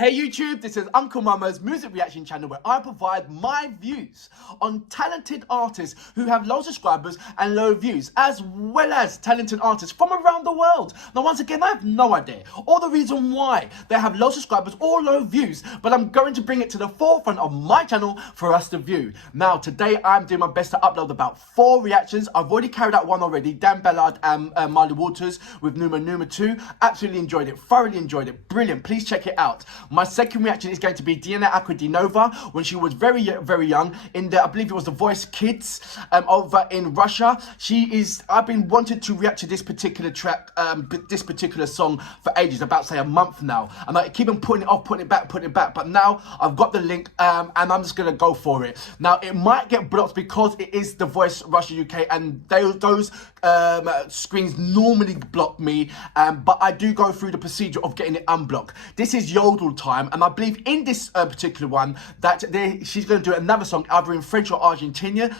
Hey YouTube, this is Uncle Mama's music reaction channel where I provide my views on talented artists who have low subscribers and low views, as well as talented artists from around the world. Now once again, I have no idea or the reason why they have low subscribers or low views, but I'm going to bring it to the forefront of my channel for us to view. Now today I'm doing my best to upload about 4 reactions. I've already carried out one already, Dan Ballard and Marley Waters with Numa 2. Absolutely enjoyed it, thoroughly enjoyed it, brilliant. Please check it out. My second reaction is going to be Diana Ankudinova when she was very young in the, I believe it was The Voice Kids over in Russia. I've been wanting to react to this particular track, this particular song for ages, about say a month now. And I keep on putting it off, putting it back. But now I've got the link and I'm just going to go for it. Now it might get blocked because it is The Voice Russia UK and those screens normally block me, but I do go through the procedure of getting it unblocked. This is Jodel-time, and I believe in this particular one that she's going to do another song either in French or Argentinian,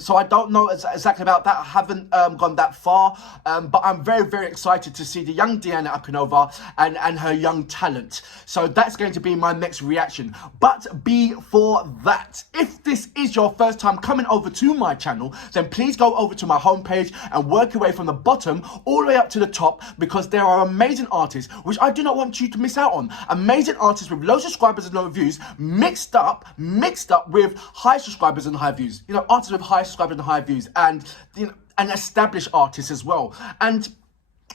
so I don't know exactly about that. I haven't gone that far, but I'm very excited to see the young Diana Ankudinova and her young talent. So that's going to be my next reaction. But before that, if this is your first time coming over to my channel, then please go over to my homepage and work your way from the bottom all the way up to the top, because there are amazing artists which I do not want you to miss out on. Amazing artists with low subscribers and low views mixed up with high subscribers and high views. You know, artists with high subscribers and high views, and you know, and established artists as well. And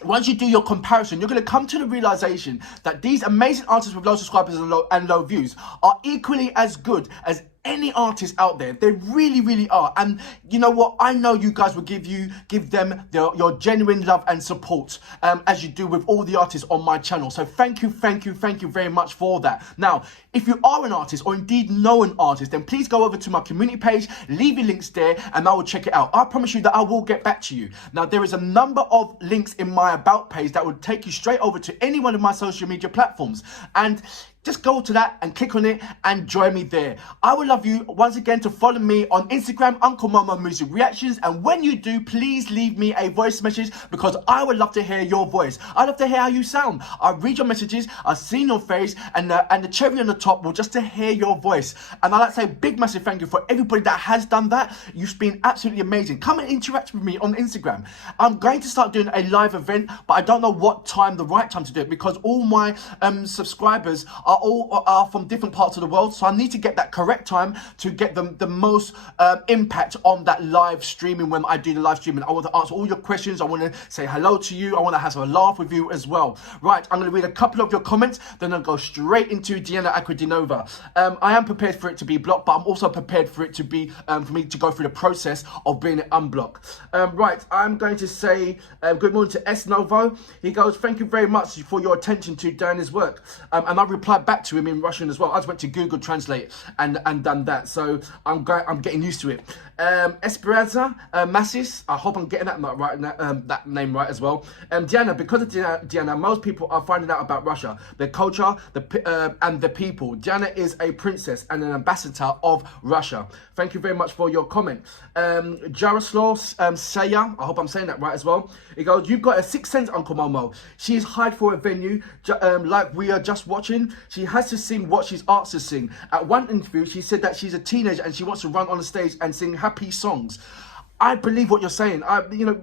once you do your comparison, you're going to come to the realization that these amazing artists with low subscribers and low views are equally as good as any artist out there. They really are. And you know what, I know you guys will give them your genuine love and support, as you do with all the artists on my channel. So thank you very much for that. Now if you are an artist or indeed know an artist, then please go over to my community page, leave your links there, and I will check it out. I promise you that I will get back to you. Now there is a number of links in my about page that will take you straight over to any one of my social media platforms, and just go to that and click on it and join me there. I would love you once again to follow me on Instagram, Uncle Mama Music Reactions. And when you do, please leave me a voice message, because I would love to hear your voice. I'd love to hear how you sound. I'll read your messages, I'll see your face, and the cherry on the top will just to hear your voice. And I'd like to say a big massive thank you for everybody that has done that. You've been absolutely amazing. Come and interact with me on Instagram. I'm going to start doing a live event, but I don't know what time, the right time to do it, because all my subscribers are from different parts of the world, so I need to get that correct time to get them the most impact on that live streaming. When I do the live streaming, I want to answer all your questions, I want to say hello to you, I want to have a laugh with you as well. Right, I'm going to read a couple of your comments, then I'll go straight into Diana Ankudinova. I am prepared for it to be blocked, but I'm also prepared for it to be for me to go through the process of being unblocked. Right, I'm going to say good morning to S Novo. He goes, thank you very much for your attention to Diana's work, and I replied back to him in Russian as well. I just went to Google Translate and done that, so I'm getting used to it. Esperanza Massis, I hope I'm getting that right, that name right as well. Diana, because of Diana, most people are finding out about Russia, their culture, and the people. Diana is a princess and an ambassador of Russia. Thank you very much for your comment. Jaroslav Saya, I hope I'm saying that right as well. He goes, you've got a sixth sense, Uncle Momo. She's hired for a venue like we are just watching. She has to sing what she's asked to sing. At one interview, she said that she's a teenager and she wants to run on the stage and sing happy songs. I believe what you're saying. You know,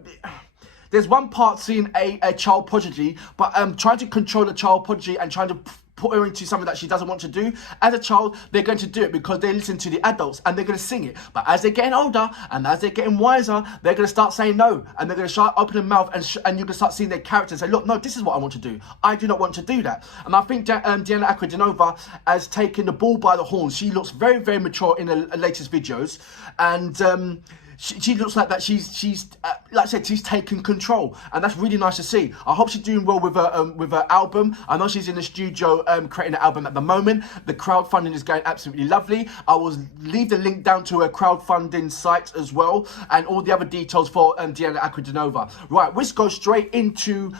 there's one part seeing a child prodigy, but trying to control a child prodigy and trying to put her into something that she doesn't want to do. As a child, they're going to do it because they listen to the adults and they're going to sing it. But as they're getting older and as they're getting wiser, they're going to start saying no, and they're going to start opening their mouth, and you're going to start seeing their character and say, look, no, this is what I want to do. I do not want to do that. And I think Diana Ankudinova has taken the bull by the horns. She looks very mature in her latest videos, and she looks like that she's like I said, she's taken control, and that's really nice to see. I hope she's doing well with her album. I know she's in the studio creating an album at the moment. The crowdfunding is going absolutely lovely. I will leave the link down to her crowdfunding site as well, and all the other details for Diana Ankudinova. Right, let's go straight into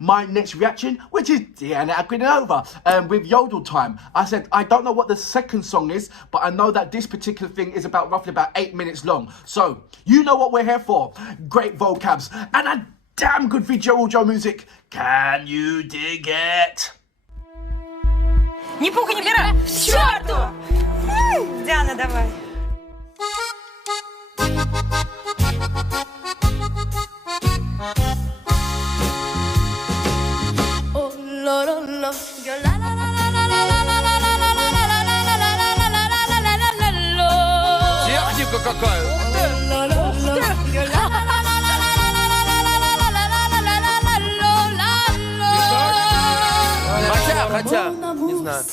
my next reaction, which is Diana Ankudinova with Jodel-time. I said I don't know what the second song is, but I know that this particular thing is roughly about 8 minutes long. So you know what we're here for. Great vocabs and a damn good video audio music. Can you dig it? Ни пуха, ни пера! К черту! Диана, давай. Техника какая! Хотя, не знаю.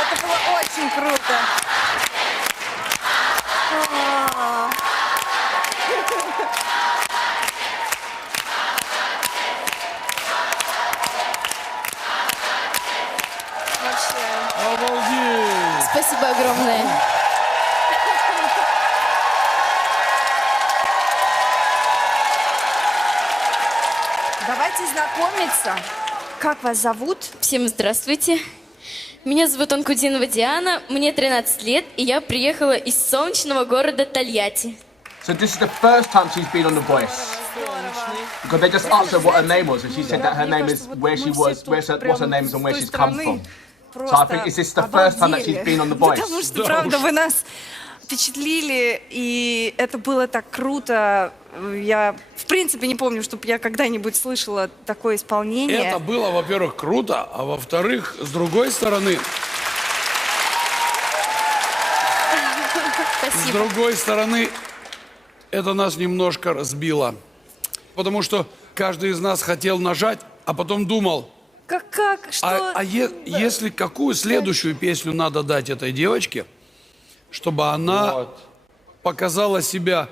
Это было очень круто. Обалдеть! Спасибо огромное. Давайте знакомиться. Как вас зовут? Всем здравствуйте. Меня зовут Анкудинова Диана, мне 13 лет, и я приехала из солнечного города Тольятти. So this is the first time she's been on The Voice. Because they just asked her what her name was, and she said that her name is where she was, what's her name is and where she's come from. So I think is this the first time that she's been on The Voice? Потому что, правда, вы нас впечатлили, и это было так круто. Я, в принципе, не помню, чтобы я когда-нибудь слышала такое исполнение. Это было, во-первых, круто, а во-вторых, с другой стороны... Спасибо. С другой стороны, это нас немножко разбило. Потому что каждый из нас хотел нажать, а потом думал... Что? Если какую следующую песню надо дать этой девочке, чтобы она показала себя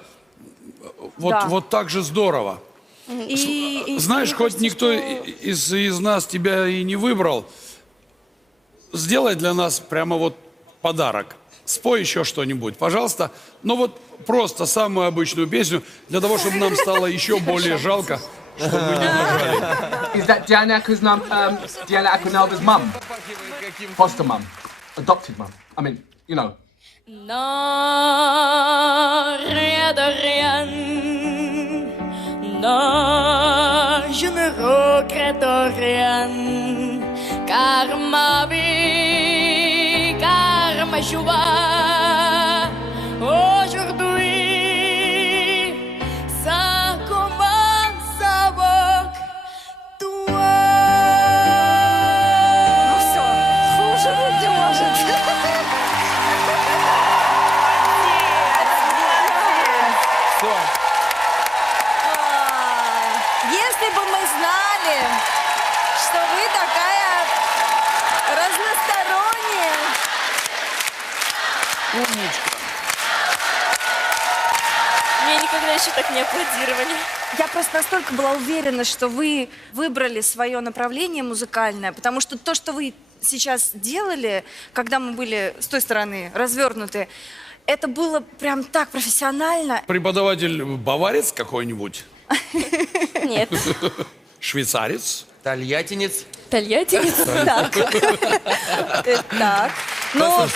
вот так же здорово. Знаешь, хоть никто из нас тебя и не выбрал, сделай для нас прямо вот подарок. Спой еще что-нибудь, пожалуйста. Но вот просто самую обычную песню, для того, чтобы нам стало еще более жалко, что мы не нажали. Is that Diana Acunova's mum? Foster mum? Adopted mum? I mean, you know. Non, rien de rien. Non, je ne regrette rien. Car ma vie, car ma joie, aujourd'hui, ça commence avec toi. Ну все, хуже быть не может. Если бы мы знали, что вы такая разносторонняя. Мне не никогда еще так не аплодировали. Я просто настолько была уверена, что вы выбрали свое направление музыкальное, потому что то, что вы сейчас делали, когда мы были с той стороны развернуты, это было прям так профессионально. Преподаватель баварец какой-нибудь? Нет. Швейцарец? Тольяттинец. Тольяттинец. Так. Ну,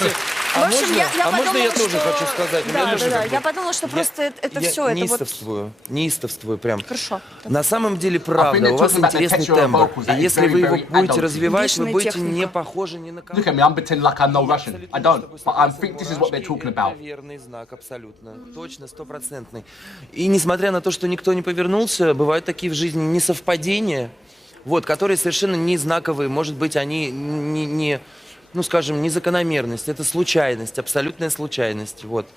в общем, я можно подумала, я тоже что- хочу сказать? У меня Да, тоже да, как бы- я подумала, что просто это Я все, это вот... неистовствую прям. Хорошо. На самом деле, I think правда, they're у вас talking about the интересный texture of тембр. vocals, И that is если very, вы его very будете adult. развивать, вы Бешеная будете техника. не похожи ни на кого. Look at me, I'm pretending like I know Russian. I don't, but I think this is what they're talking about. Это верный знак, абсолютно. Точно, стопроцентный. И несмотря на то, что никто не повернулся, бывают такие в жизни несовпадения, вот, которые совершенно не знаковые. Может быть, они не ну, скажем, не закономерность, это случайность, абсолютная случайность. Вот.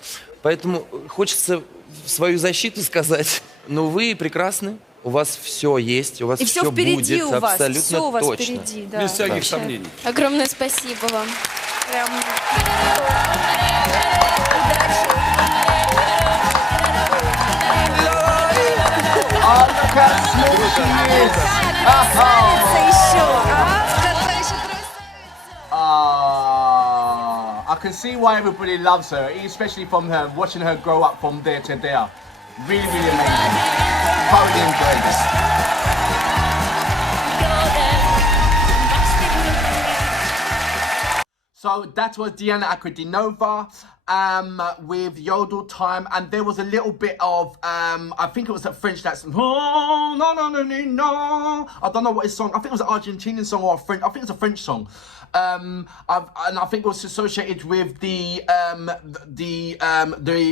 Поэтому хочется в свою защиту сказать, ну, вы прекрасны, у вас все есть, у вас И все все впереди будет, у вас, абсолютно все у вас точно. впереди, да. Без всяких сомнений. Огромное спасибо вам. Прям... Красавица еще, I can see why everybody loves her, especially from her watching her grow up from there to there. Really, really amazing. Thoroughly enjoyed this. So that was Diana Akudinova with Jodel-time, and there was a little bit of I think it was a French that's oh, no no no no no. I don't know what his song. I think it was an Argentinian song or a French. I think it's a French song. And I think it was associated with the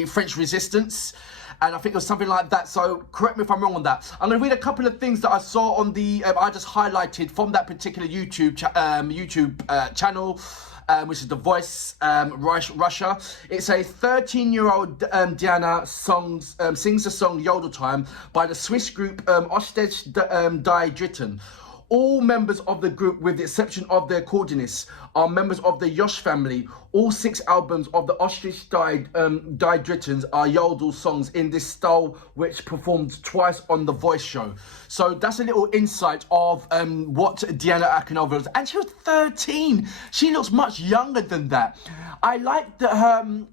French Resistance. And I think it was something like that. So correct me if I'm wrong on that. I'm going to read a couple of things that I saw on the I just highlighted from that particular YouTube channel. Which is The Voice, Russia. It's a 13-year-old Diana sings the song Jodel-time by the Swiss group Oesch, die Dritten. All members of the group, with the exception of the accordeonists, are members of the Oesch family. All 6 albums of the Oesch die Drittens are yodel songs in this style, which performed twice on The Voice show. So that's a little insight of what Diana Akudinova was. And she was 13. She looks much younger than that. I like that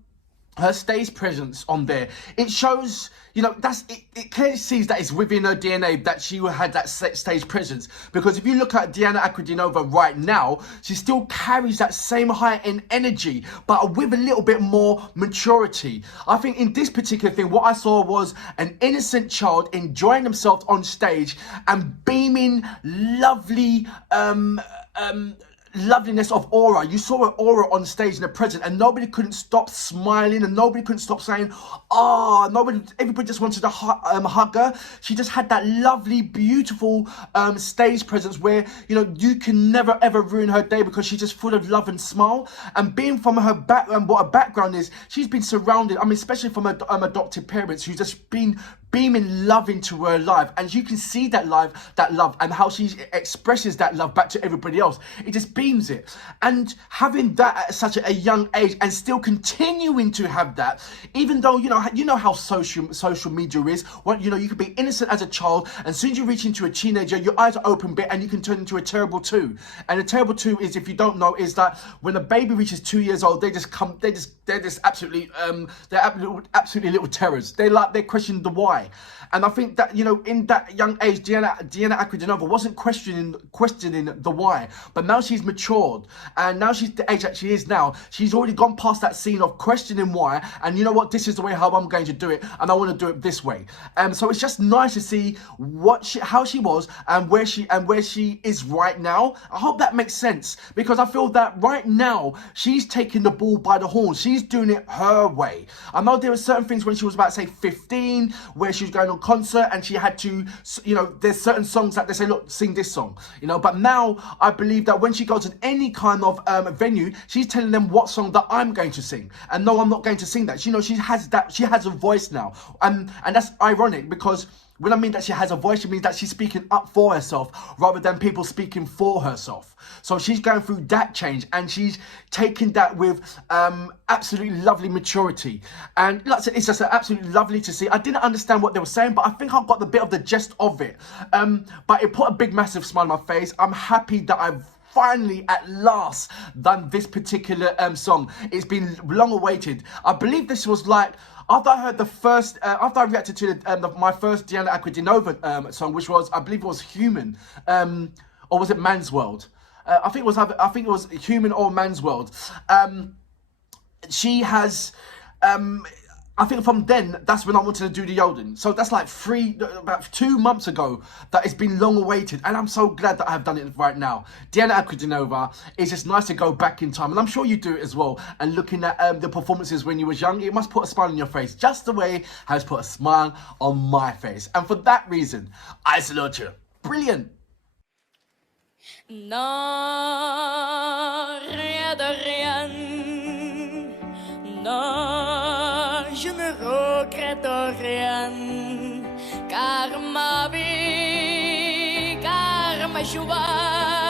her stage presence on there. It shows, you know, it clearly sees that it's within her DNA that she had that stage presence. Because if you look at Diana Akudinova right now, she still carries that same heightened energy, but with a little bit more maturity. I think in this particular thing, what I saw was an innocent child enjoying themselves on stage and beaming lovely loveliness of aura. You saw an aura on stage in the present, and nobody couldn't stop smiling, and nobody couldn't stop saying, everybody just wanted to hug her. She just had that lovely, beautiful stage presence where, you know, you can never ever ruin her day because she's just full of love and smile. And being from her background, what her background is, she's been surrounded, I mean, especially from her adopted parents, who's just been beaming love into her life, and you can see that love, and how she expresses that love back to everybody else. It just beams it. And having that at such a young age, and still continuing to have that, even though you know how social media is. You know, you can be innocent as a child, and as soon as you reach into a teenager, your eyes are open a bit, and you can turn into a terrible 2. And a terrible 2 is, if you don't know, is that when a baby reaches 2 years old, they're just absolutely little terrors. They question the why. And I think that, you know, in that young age, Diana Akudinova wasn't questioning the why, but now she's matured, and now she's the age that she is now. She's already gone past that scene of questioning why, and you know what, this is the way how I'm going to do it, and I want to do it this way. So it's just nice to see how she was and where she is right now. I hope that makes sense, because I feel that right now she's taking the bull by the horns. She's doing it her way. I know there were certain things when she was about, say, 15, where she was going on concert and she had to, you know, there's certain songs that they say, look, sing this song, you know. But now I believe that when she goes in any kind of venue, she's telling them what song that I'm going to sing, and no, I'm not going to sing that. You know, she has a voice now, and that's ironic, because When I mean that she has a voice, it means that she's speaking up for herself rather than people speaking for herself. So she's going through that change and she's taking that with absolutely lovely maturity. And like I said, it's just absolutely lovely to see. I didn't understand what they were saying, but I think I got the bit of the gist of it. But it put a big, massive smile on my face. I'm happy that I've finally, at last, done this particular song. It's been long awaited. I believe this was like, after I heard the first, after I reacted to my first Diana Ankudinova song, which was, I believe it was Human, or was it Man's World? I think it was Human or Man's World. She has, I think from then, that's when I wanted to do the yodeling. So that's like about 2 months ago that it's been long awaited. And I'm so glad that I have done it right now. Diana Ankudinova, it's just nice to go back in time. And I'm sure you do it as well. And looking at the performances when you was young, it must put a smile on your face. Just the way it has put a smile on my face. And for that reason, I salute you. Brilliant. Non, rien de rien. Non, je ne regrette rien. Car ma vie, car ma joie